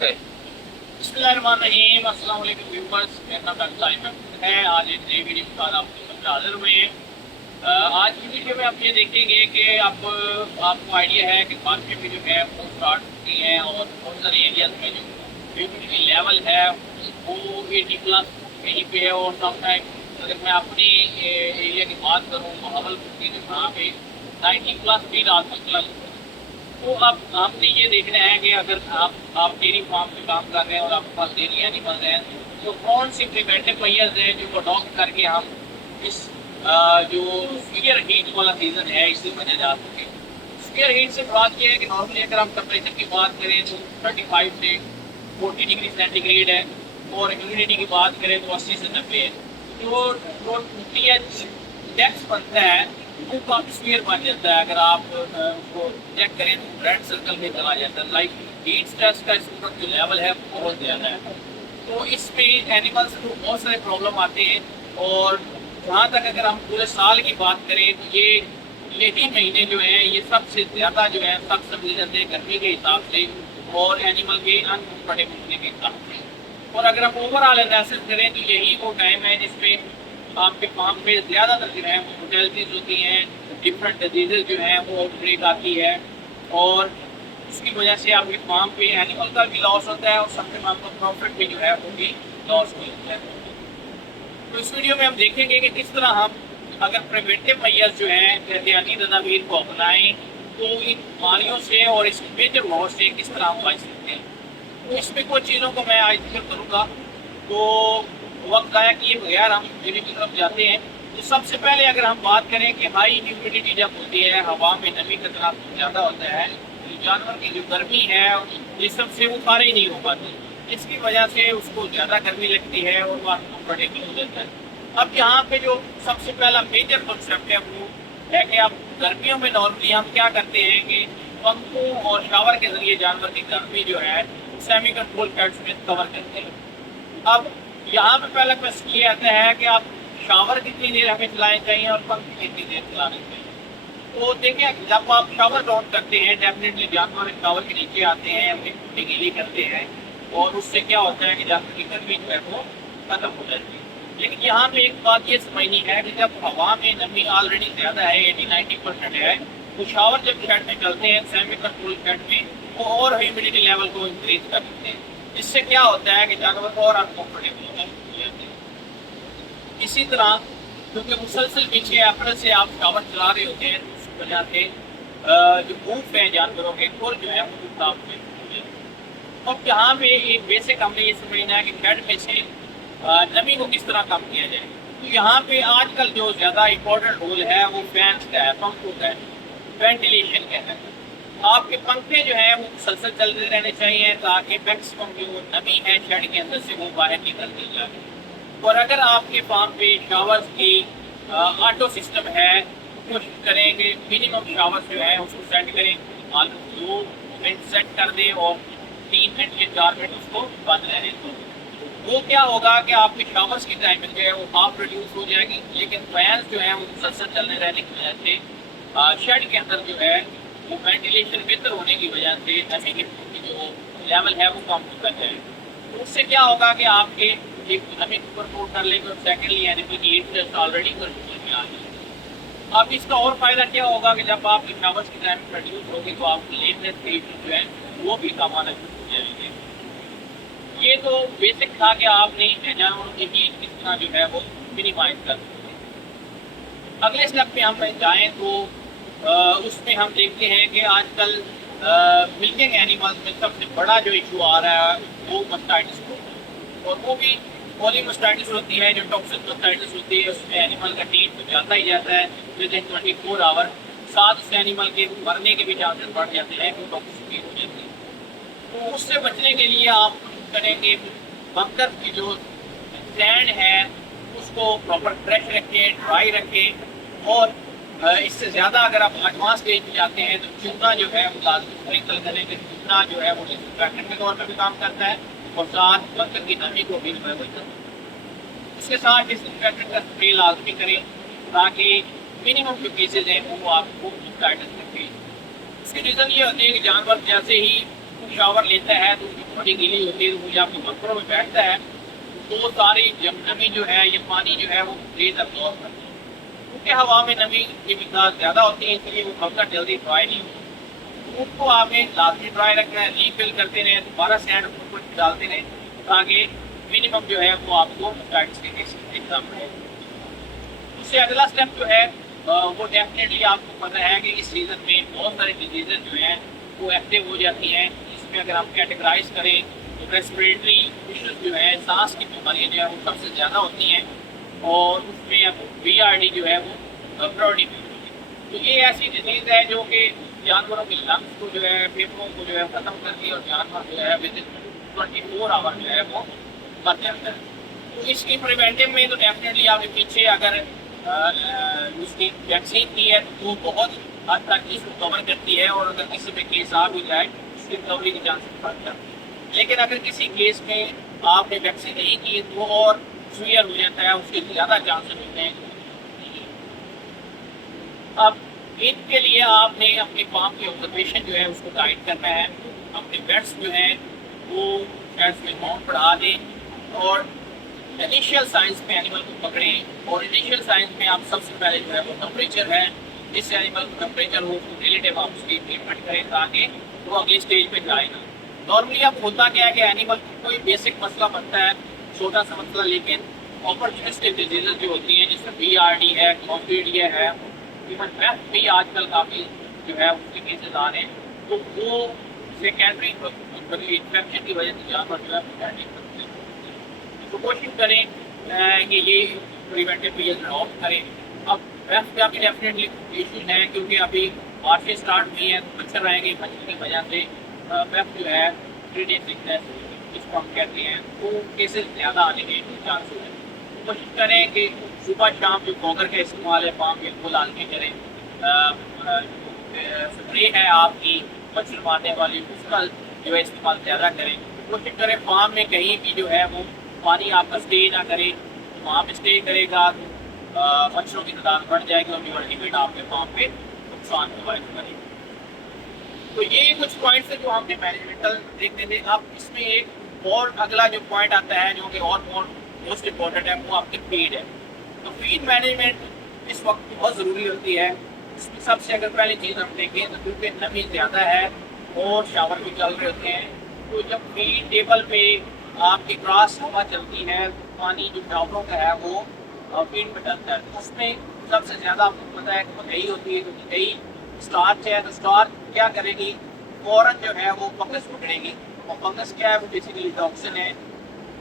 बिस्मिल्लाहिर्रहमानिर्रहीम। अस्सलाम वालेकुम व्यूअर्स, मेरा नाम डॉक्टर साहिब है। आज एक नई वीडियो के साथ आपके सामने हाजिर हुए हैं। आज की वीडियो में आप ये देखेंगे कि आपको आइडिया है कि मार्केट में जो है वो स्टार्ट होती हैं और बहुत सारे एरियाज में जो ह्यूमिडिटी लेवल है वो 80 प्लस कहीं पे है। और समटाइम अगर मैं अपनी एरिया की बात करूँ बहावलपुर की, जहाँ पे 90 प्लस भी रात में। तो अब आपने ये देखना है कि अगर आप डेयरी फार्म में काम कर रहे हैं और आपके पास डेयरी एनिमल हैं, तो कौन सी प्रिवेंटिव मेजर्स हैं जो अडॉप्ट करके हम इस जो सीवियर हीट वाला सीजन है इससे बचे जा सके। सीवियर हीट से बात यह है कि नॉर्मली अगर हम टेम्परेचर की बात करें तो 35 से 40 डिग्री सेंटीग्रेड है, और ह्यूमिडिटी की बात करें तो 80 से 90 है। जो टीएच इंडेक्स बनता है वो काफी स्फीयर बन जाता है। अगर आप उसको चेक करें तो रेड सर्कल में चला जाता है। लाइक हीट स्ट्रेस का इस वक्त जो लेवल है वो बहुत ज़्यादा है। तो इसमें एनिमल्स को बहुत सारे प्रॉब्लम आते हैं। और जहाँ तक अगर हम पूरे साल की बात करें तो यही महीने जो हैं ये सबसे ज़्यादा जो है सख्त समझे जाते हैं गर्मी के हिसाब से और एनिमल के अनकंफर्टेबल होने के हिसाब से। और अगर हम ओवरऑल एनालिसिस करें तो यही वो टाइम है जिसमें आपके फार्म पे ज़्यादातर जो है मोर्टेलिटीज होती हैं, डिफरेंट डिजीज़ जो हैं वो आउटब्रेक आती है, और उसकी वजह से आपके फार्म पे एनिमल का भी लॉस होता है और सबसे आपका प्रॉफिट भी जो है वो भी लॉस हो जाता है। तो इस वीडियो में हम देखेंगे कि किस तरह हम अगर प्रिवेंटिव मेजर्स जो हैं एहतियाती तदाबीर को अपनाएं तो इन बीमारियों से और इस मेजर लॉस से किस तरह हम बच सकते हैं। तो इसमें कुछ चीज़ों को मैं आज जिक्र करूँगा। तो वक्त आया कि ये बगैर हम वीडियो की तरफ जाते हैं। तो सबसे पहले अगर हम बात करें कि हाई ह्यूमिडिटी जब होती है, हवा में नमी का तनासुर ज़्यादा होता है, तो जानवर की जो गर्मी है जिस्म से वो खारिज नहीं हो पाती, इसकी वजह से उसको ज़्यादा गर्मी लगती है और वो अनकंफर्टेबल हो जाता है। अब यहाँ पे जो सबसे पहला मेजर कॉन्सेप्ट है वो है कि अब गर्मियों में नॉर्मली हम क्या करते हैं कि पंखों और शावर के ज़रिए जानवर की गर्मी जो है सेमी कंट्रोल फैट्स में कवर करते हैं। अब यहाँ पे पहला क्वेश्चन ये आता है कि आप शावर कितनी देर हमें चलाने चाहिए और पंखे कितनी देर चलाने चाहिए। तो देखिए, जब आप शावर ऑन करते हैं डेफिनेटली जानवर शावर के नीचे आते हैं, अपनी छुट्टी गीली करते हैं और उससे क्या होता है कि जानवर की गर्मी जो है वो खत्म हो जाती है। लेकिन यहाँ पे एक बात ये समझनी है कि जब हवा में नमी ऑलरेडी ज़्यादा है, 80-90% है, तो शावर जब शेड में चलते हैं सेमी कंट्रोल शेड में, वो और ह्यूमिडिटी लेवल को इंक्रीज कर देते हैं। इससे क्या होता है कि जानवर और अनकंफर्टेबल हो जाते हैं। इसी तरह क्योंकि मुसलसल पीछे अप्रैल से आप शावर चला रहे होते हैं, तो उस वजह से जो भूख है जानवरों के खुर जो है वो साफ में हो जाते हैं। अब यहाँ पे एक बेसिक हमने ये समझना है कि शेड में से नमी को किस तरह कम किया जाए। तो यहाँ पे आजकल जो ज़्यादा इम्पोर्टेंट रोल है वो फैंस का है, पंखों का है, वेंटिलेशन का है। आपके पंखे जो है वो मुसलसल चलते रहने चाहिए ताकि मैक्सिमम जो नमी है शेड के अंदर से वो बाहर निकल दी जाए। और अगर आपके फार्म पे शावर्स की ऑटो सिस्टम है तो कोशिश करें कि मिनिमम शावर्स जो है उसको सेट करें। मान लो 2 मिनट सेट कर दें और 3 मिनट या 4 मिनट उसको बंद रहने दें। वो क्या होगा कि आपके शावर्स की टाइमिंग जो है वो हाफ रिड्यूस हो जाएगी, लेकिन फैंस जो है वो मुसलसल चलने रहने की वजह से शेड के अंदर जो है वो वेंटिलेशन बेहतर होने की वजह से नमी की जो लेवल है वो कम होता जाएगा। तो उससे क्या होगा कि आपके एक नमी को कंट्रोल कर लेंगे और सेकेंडली एनिमल की हीट स्ट्रेस ऑलरेडी कंट्रोल में आ जाएगी। अब इसका और फायदा क्या होगा कि जब आपके शावर्स की टाइम प्रोड्यूस होगी तो आपकी लेटनेस के इशू जो है वो भी कम आना शुरू हो जाएंगे। ये तो बेसिक था कि आपने जानवरों की हीट किस तरह जो है वो मिनिमाइज कर सकते हैं। अगले स्टेप पे हम जाएँ तो उसमें हम देखते हैं कि आजकल मिल्किंग एनिमल्स में सबसे बड़ा जो इशू आ रहा है वो मस्टाइटिस होता है, और वो भी पॉलीमस्टाइटिस होती है जो टॉक्सिक मस्टाइटिस होती है। उसमें एनिमल का हीट तो जाता ही जाता है विद इन 24 आवर, साथ उस एनिमल के मरने के भी चांसेस बढ़ जाते हैं क्योंकि टॉक्सिसिटी हो जाती है। तो उससे बचने के लिए आप करेंगे बंकर की जो स्टैंड है उसको प्रॉपर फ्रेश रखें, ड्राई रखें, और इससे ज़्यादा अगर आप एडवांस स्टेज में जाते हैं तो चूना जो है वो लाजमी स्प्रिंकल करें कि चूना जो है वो डिसइंफेक्टेंट के तौर पर भी काम करता है और साथ बंकर की नमी को भी करता है। इसके साथ डिसइंफेक्टेंट का स्प्रे लाजमी करें ताकि मिनिमम जो केसेज हैं वो आपको गाइडेंस रखें। इसकी रीज़न ये होती है कि जानवर जैसे ही शावर लेता है तो बड़ी गीली होती है तो वो जब बफरों में बैठता है तो सारी जब नमी जो है ये पानी जो है वो ब्रीज अब्जॉर्ब करता है, क्योंकि हवा में नमी की मिकदार ज़्यादा होती है इसलिए वो बफर जल्दी ड्राई नहीं होता। उसको आपने लाजमी ड्राई रखना है, रीफिल करते रहें, दोबारा सैंड ऊपर डालते रहें ताकि मिनिमम जो है वो आपको टाइट्स के एग्जाम रहे। उससे अगला स्टेप जो है वो डेफिनेटली आपको पता है कि इस सीज़न में बहुत सारी डिजीज़ जो हैं वो एक्टिव हो जाती हैं। इसमें अगर हम कैटेगराइज करें तो रेस्पिरेटरी इश्यूज जो है, सांस की बीमारियाँ जो है वो सबसे ज़्यादा होती हैं और उसमें अब BRD जो है वो प्रायोरिटी में होती है। तो ये ऐसी डिजीज़ है जो कि जानवरों के लंग्स को जो है, फेफड़ों को जो है ख़त्म करती है और जानवर जो है विद इन 24 आवर जो है वो मर जाता है। तो इसकी प्रिवेंटिव में तो डेफिनेटली आपके पीछे अगर उसकी वैक्सीन दी है तो वो बहुत हद तक इसको कवर करती है और अगर किसी में केस आ भी जाए उसकी रिकवरी की चांसेस बढ़ जाते हैं। लेकिन अगर किसी केस में आपने वैक्सीन नहीं की है तो और सीवियर हो जाता है, उसके ज़्यादा चांसेस होते हैं। अब इनके लिए आपने अपने फार्म की ऑब्जर्वेशन जो है उसको गाइड करना है, अपने बेड्स जो हैं वो बेड्स में माउंट बढ़ा दें और इनिशियल साइंस में एनिमल को पकड़ें और इनिशियल साइंस में आप सबसे पहले जो है वो टेम्परेचर है, जिस एनिमल को टेम्परेचर हो उसको रिलेटिव आप उसकी ट्रीटमेंट करें ताकि वो अगली स्टेज पे जाएगा। नॉर्मली अब होता क्या है कि एनिमल कोई बेसिक मसला बनता है, छोटा सा मसला, लेकिन अपॉर्चुनिस्टिक डिजीज़ जो होती हैं जिसमें BRD है, कॉम्पीडिया है, इवन वेस्ट भी आजकल काफ़ी जो है उसके केसेस आ रहे हैं, तो वो सेकेंडरी इन्फेक्शन की वजह से जानवर जो है तो कोशिश करें कि ये प्रिवेंटिव मेजर्स अडॉप्ट करें। अब वेस्ट का भी डेफिनेटली इशूज हैं क्योंकि अभी बारिशें स्टार्ट हुई हैं तो मच्छर रहेंगे, मच्छर की वजह से वेस्ट जो है ब्रीडिंग सिकनेस जिसको हम कहते हैं वो केसेस ज़्यादा आने के चांसेस हैं। कोशिश करें कि सुबह शाम जो गोबर का इस्तेमाल है फार्म में वो लाजमी करें। स्प्रे है आपकी मच्छर मारने वाली उसका जो है इस्तेमाल ज़्यादा करें। कोशिश करें फार्म में कहीं भी जो है वो पानी आपका स्टे ना करे, वहाँ पे स्टे करेगा मच्छरों की तादाद बढ़ जाएगी और अल्टीमेट आपके फार्म पे नुकसान प्रोवाइड करेगी। तो ये कुछ पॉइंट्स हैं जो हमने मैनेजमेंटल देखते थे। अब इसमें एक और अगला जो पॉइंट आता है जो कि और मोस्ट इम्पोर्टेंट है वो आपकी फीड है। तो फीड मैनेजमेंट इस वक्त बहुत ज़रूरी होती है। इसमें सबसे अगर पहली चीज़ हम देखें तो क्योंकि नमी ज़्यादा है और शावर भी चल रहे होते हैं, तो जब फीड टेबल पे आपकी क्रॉस हवा चलती है पानी जो शावरों का है वो फीड में डलता है, तो उसमें सबसे ज़्यादा आपको पता है कि मकई होती है। तो मकई स्टार्च है तो स्टार्च क्या करेगी, फौरन जो है वो फंगस पकड़ेगी और फंगस क्या है वो बेसिकली टॉक्सिन है,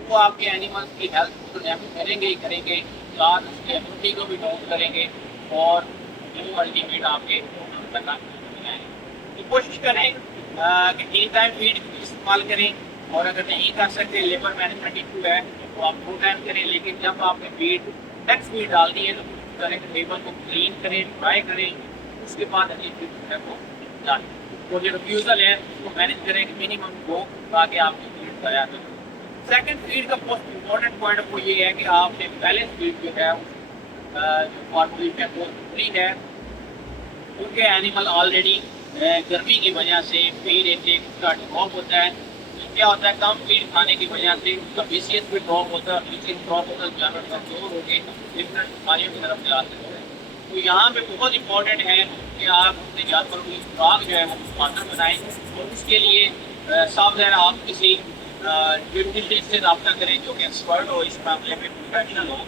वो आपके एनिमल्स की हेल्थ को तो डैमेज करेंगे ही करेंगे, साथ उसकी इम्यूनिटी को भी डाउन करेंगे और वो अल्टीमेट आपके तो कोशिश करें कि टी टाइम फीड इस्तेमाल करें और अगर नहीं कर सकते लेबर मैनेजमेंट इशू है तो आप 2 टाइम करें। लेकिन जब आपने फीड नेक्स्ट फीड डालनी है तो कोशिश करें कि टेबल को क्लीन करें, ड्राई करें, उसके बाद अगली फीड है वो डालें। तो जो रिफ्यूज़ल है उसको मैनेज करें कि मिनिमम हो ताकि आपकी फीड तैयार हो। सेकेंड फीड का मोस्ट इम्पोर्टेंट पॉइंट वो ये है कि आपने बैलेंस फीड जो है जो फॉर्मुलेशन वो फ्री है, क्योंकि एनिमल ऑलरेडी गर्मी की वजह से फीड इंटेक का ड्रॉप होता है। क्या होता है, कम फीड खाने की वजह से उसका BCS भी ड्रॉप होता है, BCS ड्रॉप होता है जानवर कमजोर हो गए डिफरेंट बीमारियों की तरफ जा सकते हैं। तो यहाँ पे बहुत इंपॉर्टेंट है कि आप अपने जानवरों की खुराक जो है वो मुतमादिल बनाएं और उसके लिए साफ ज़ाहिर आप किसी न्यूट्रिशनिस्ट से रब्ता करें जो कि एक्सपर्ट हो इस मामले में, प्रोफेशनल हो,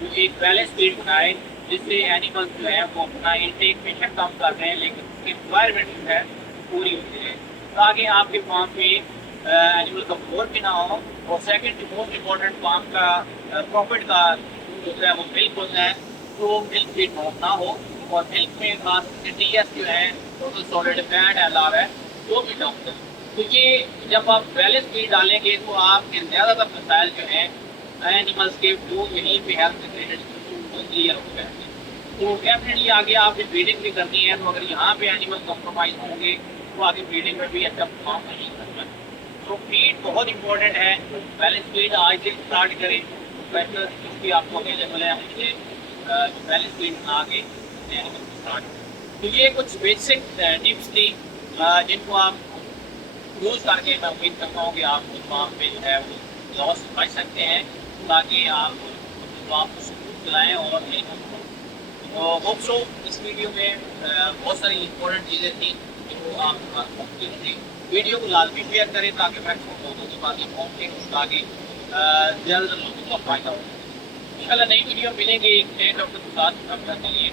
जो एक बैलेंस फीड बनाए जिससे एनिमल जो है वो अपना इंटेक बेशक कम कर रहे हैं लेकिन उसकी रिक्वायरमेंट जो है पूरी होती है ताकि आपके फार्म पे एनिमल कमजोर भी ना हो। और सेकंड मोस्ट इम्पोर्टेंट फार्म का प्रॉफिट का जो है वो मिल्क होता है, तो मिल्क भी ड्रॉप ना हो और मिल्क में खास TS जो है टोटल सॉलिड फैट LR है वो भी डाउन है। तो ये जब आप बैलेंस फीड डालेंगे तो आपके ज़्यादातर मसाइल जो हैं एनिमल्स के वो यहीं पे हेल्थ रिलेटेड क्लियर हो जाएंगे। तो डेफिनेटली आगे आपने ब्रीडिंग भी करनी है, तो अगर यहाँ पे एनिमल कॉम्प्रोमाइज़ होंगे तो आगे ब्रीडिंग में भी अच्छा परफॉर्म नहीं करना। तो फीड बहुत इंपॉर्टेंट है, बैलेंस फीड आज से स्टार्ट करें, प्रोफेशनल जिसकी आपको अवेलेबल है उनसे बैलेंस फीड बना के एनिमल स्टार्ट। तो ये कुछ बेसिक टिप्स थी जिनको आप यूज़ करके मैं उम्मीद करता हूँ कि आप वहाँ पे जो है वो लॉस बच सकते हैं, ताकि आप तो आप स्कूल चलाएँ और नहीं तो होप सो इस वीडियो में बहुत सारी इंपॉर्टेंट चीज़ें थी जो आपके पास मौजूद थी। वीडियो को लाजमी शेयर करें ताकि मैक्सिमम लोगों के पास ये पहुँचे, ताकि ज़्यादा लोगों को फ़ायदा हो। इंशाल्लाह नई वीडियो मिलेंगे एक नए डॉक्टर के साथ, तब तक के लिए